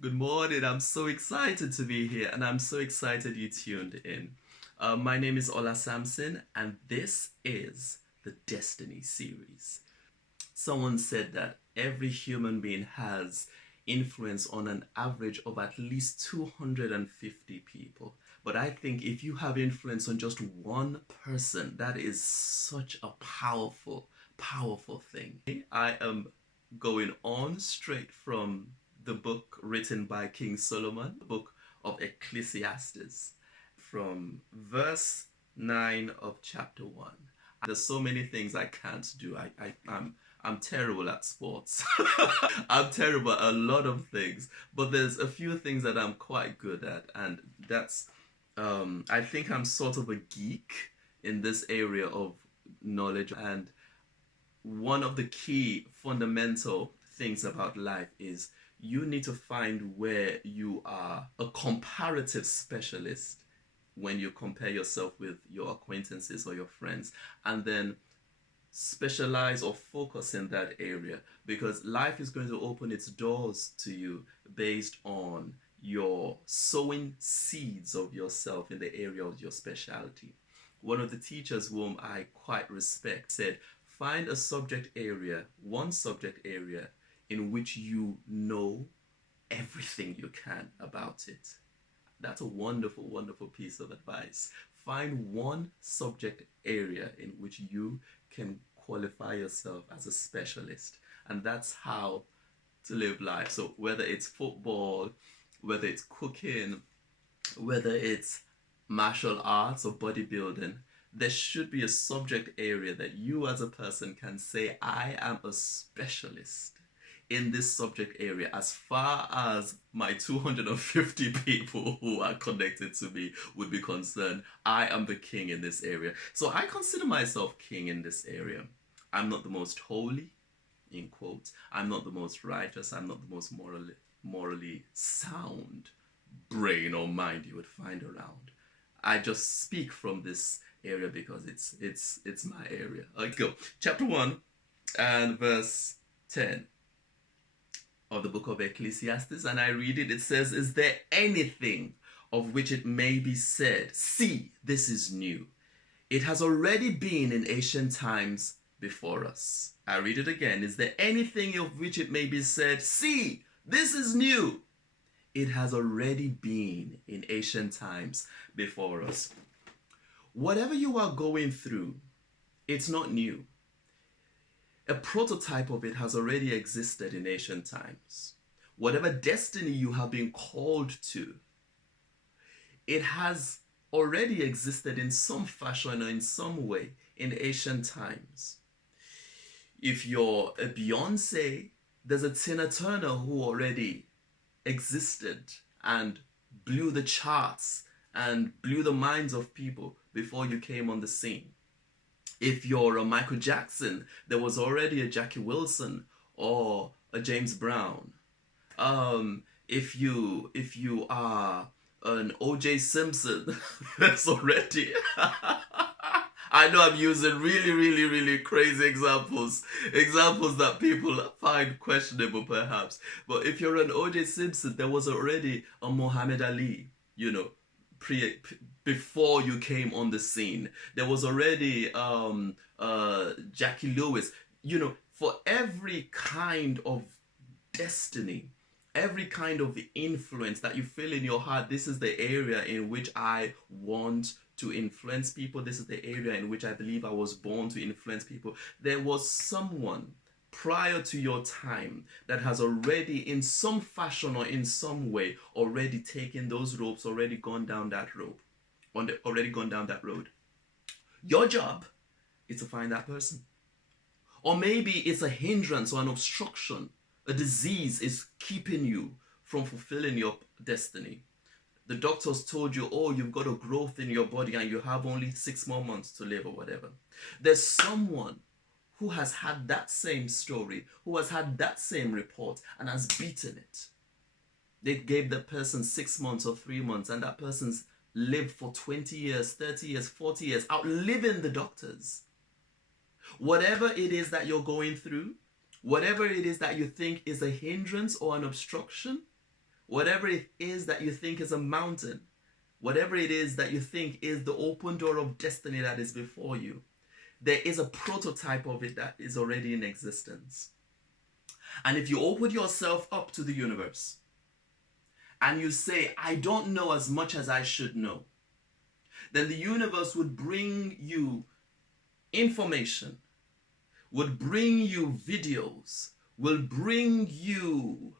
Good morning. I'm so excited to be here and I'm so excited you tuned in. My name is Ola Sampson and this is the Destiny series. Someone said that every human being has influence on an average of at least 250 people. But I think if you have influence on just one person, that is such a powerful thing. I am going on straight from the book written by King Solomon, the book of Ecclesiastes, from verse 9 of chapter 1. There's so many things I can't do. I'm terrible at sports. I'm terrible at a lot of things, but there's a few things that I'm quite good at, and that's I think I'm sort of a geek in this area of knowledge. And one of the key fundamental things about life is you need to find where you are a comparative specialist when you compare yourself with your acquaintances or your friends, and then specialize or focus in that area, because life is going to open its doors to you based on your sowing seeds of yourself in the area of your specialty. One of the teachers whom I quite respect said, find a subject area, one subject area in which you know everything you can about it. That's a wonderful piece of advice. Find one subject area in which you can qualify yourself as a specialist. And that's how to live life. So whether it's football, whether it's cooking, whether it's martial arts or bodybuilding, there should be a subject area that you as a person can say, I am a specialist in this subject area. As far as my 250 people who are connected to me would be concerned, I am the king in this area. So I consider myself king in this area. I'm not the most holy, in quotes. I'm not the most righteous. I'm not the most morally sound brain or mind you would find around. I just speak from this area because it's my area. Let's go. Chapter 1 and verse 10 of the book of Ecclesiastes, and I read it. It says, is there anything of which it may be said, see, this is new? It has already been in ancient times before us. I read it again. Is there anything of which it may be said, see, this is new? It has already been in ancient times before us. Whatever you are going through, it's not new. A prototype of it has already existed in ancient times. Whatever destiny you have been called to, it has already existed in some fashion or in some way in ancient times. If you're a Beyonce, there's a Tina Turner who already existed and blew the charts and blew the minds of people before you came on the scene. If you're a Michael Jackson, there was already a Jackie Wilson or a James Brown. If you are an O.J. Simpson, there's already I know I'm using really crazy examples that people find questionable perhaps. But if you're an O.J. Simpson, there was already a Muhammad Ali, before you came on the scene. There was already Jackie Lewis. For every kind of destiny, every kind of influence that you feel in your heart, this is the area in which I want to influence people. This is the area in which I believe I was born to influence people. There was someone prior to your time that has already in some fashion or in some way already taken those ropes, already gone down that rope, already gone down that road. Your job is to find that person. Or maybe it's a hindrance or an obstruction. A disease is keeping you from fulfilling your destiny. The doctors told you, oh, you've got a growth in your body and you have only 6 more months to live or whatever. There's someone who has had that same story, who has had that same report and has beaten it. They gave the person 6 months or 3 months and that person's lived for 20 years, 30 years, 40 years, outliving the doctors. Whatever it is that you're going through, whatever it is that you think is a hindrance or an obstruction, Whatever it is that you think is a mountain, whatever it is that you think is the open door of destiny that is before you, there is a prototype of it that is already in existence. And if you open yourself up to the universe and you say, I don't know as much as I should know, then the universe would bring you information, would bring you videos, will bring you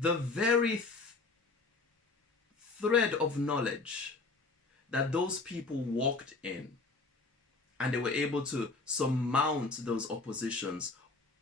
the very thread of knowledge that those people walked in, and they were able to surmount those oppositions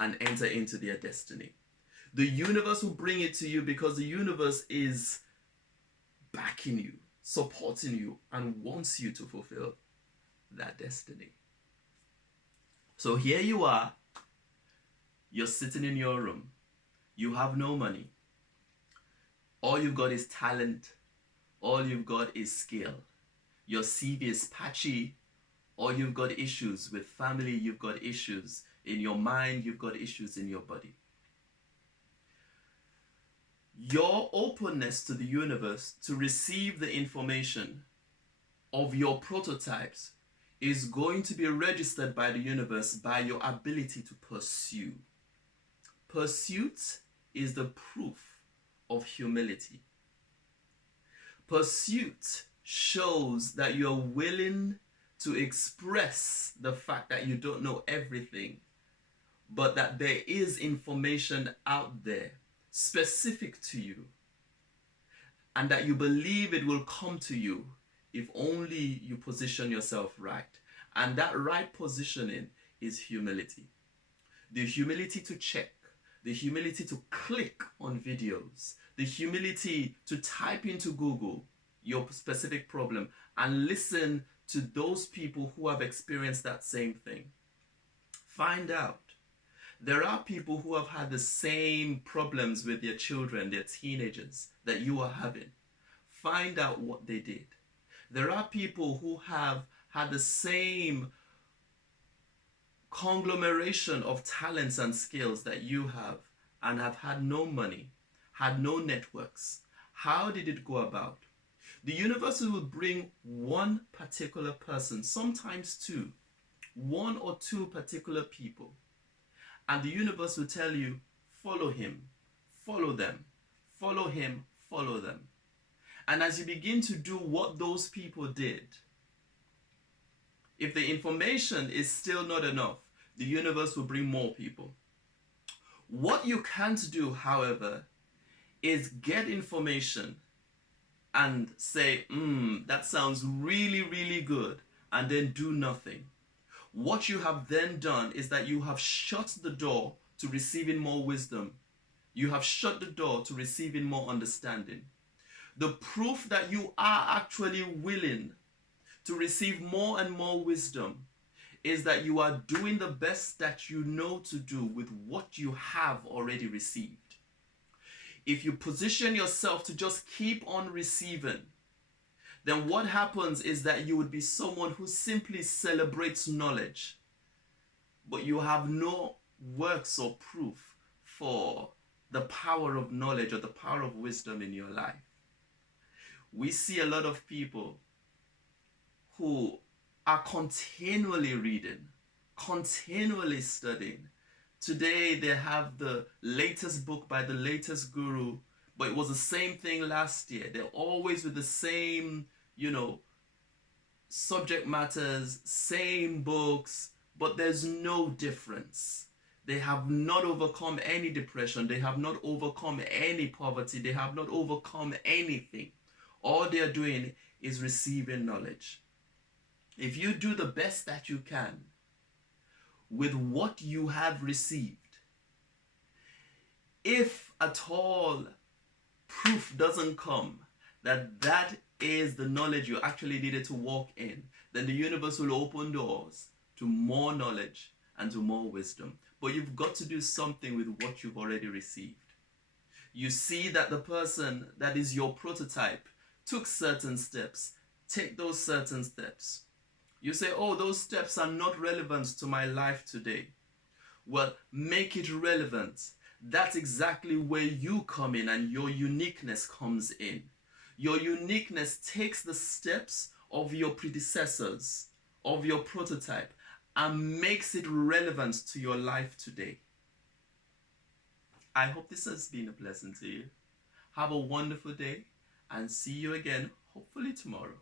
and enter into their destiny. The universe will bring it to you because the universe is backing you, supporting you, and wants you to fulfill that destiny. So here you are, you're sitting in your room, you have no money, all you've got is talent, all you've got is skill, your CV is patchy, or you've got issues with family, you've got issues in your mind, you've got issues in your body. Your openness to the universe to receive the information of your prototypes is going to be registered by the universe by your ability to pursue. Pursuit is the proof of humility. Pursuit shows that you're willing to express the fact that you don't know everything, but that there is information out there specific to you, and that you believe it will come to you if only you position yourself right. And that right positioning is humility. The humility to check, the humility to click on videos, the humility to type into Google your specific problem and listen to those people who have experienced that same thing. Find out. There are people who have had the same problems with their children, their teenagers, that you are having. Find out what they did. There are people who have had the same conglomeration of talents and skills that you have and have had no money, had no networks. How did it go about? The universe will bring one particular person, sometimes two, one or two particular people. And the universe will tell you, follow him, follow them, follow him, follow them. And as you begin to do what those people did, if the information is still not enough, the universe will bring more people. What you can't do, however, is get information and say, that sounds really, really good, and then do nothing. What you have then done is that you have shut the door to receiving more wisdom. You have shut the door to receiving more understanding. The proof that you are actually willing to receive more and more wisdom is that you are doing the best that you know to do with what you have already received. If you position yourself to just keep on receiving, then what happens is that you would be someone who simply celebrates knowledge, but you have no works or proof for the power of knowledge or the power of wisdom in your life. We see a lot of people who are continually reading, continually studying. Today they have the latest book by the latest guru, but it was the same thing last year. They're always with the same, subject matters, same books, but there's no difference. They have not overcome any depression. They have not overcome any poverty. They have not overcome anything. All they're doing is receiving knowledge. If you do the best that you can with what you have received, if at all proof doesn't come that that is the knowledge you actually needed to walk in, then the universe will open doors to more knowledge and to more wisdom. But you've got to do something with what you've already received. You see that the person that is your prototype took certain steps. Take those certain steps. You say, oh, those steps are not relevant to my life today. Well, make it relevant. That's exactly where you come in and your uniqueness comes in. Your uniqueness takes the steps of your predecessors, of your prototype, and makes it relevant to your life today. I hope this has been a blessing to you. Have a wonderful day and see you again, hopefully tomorrow.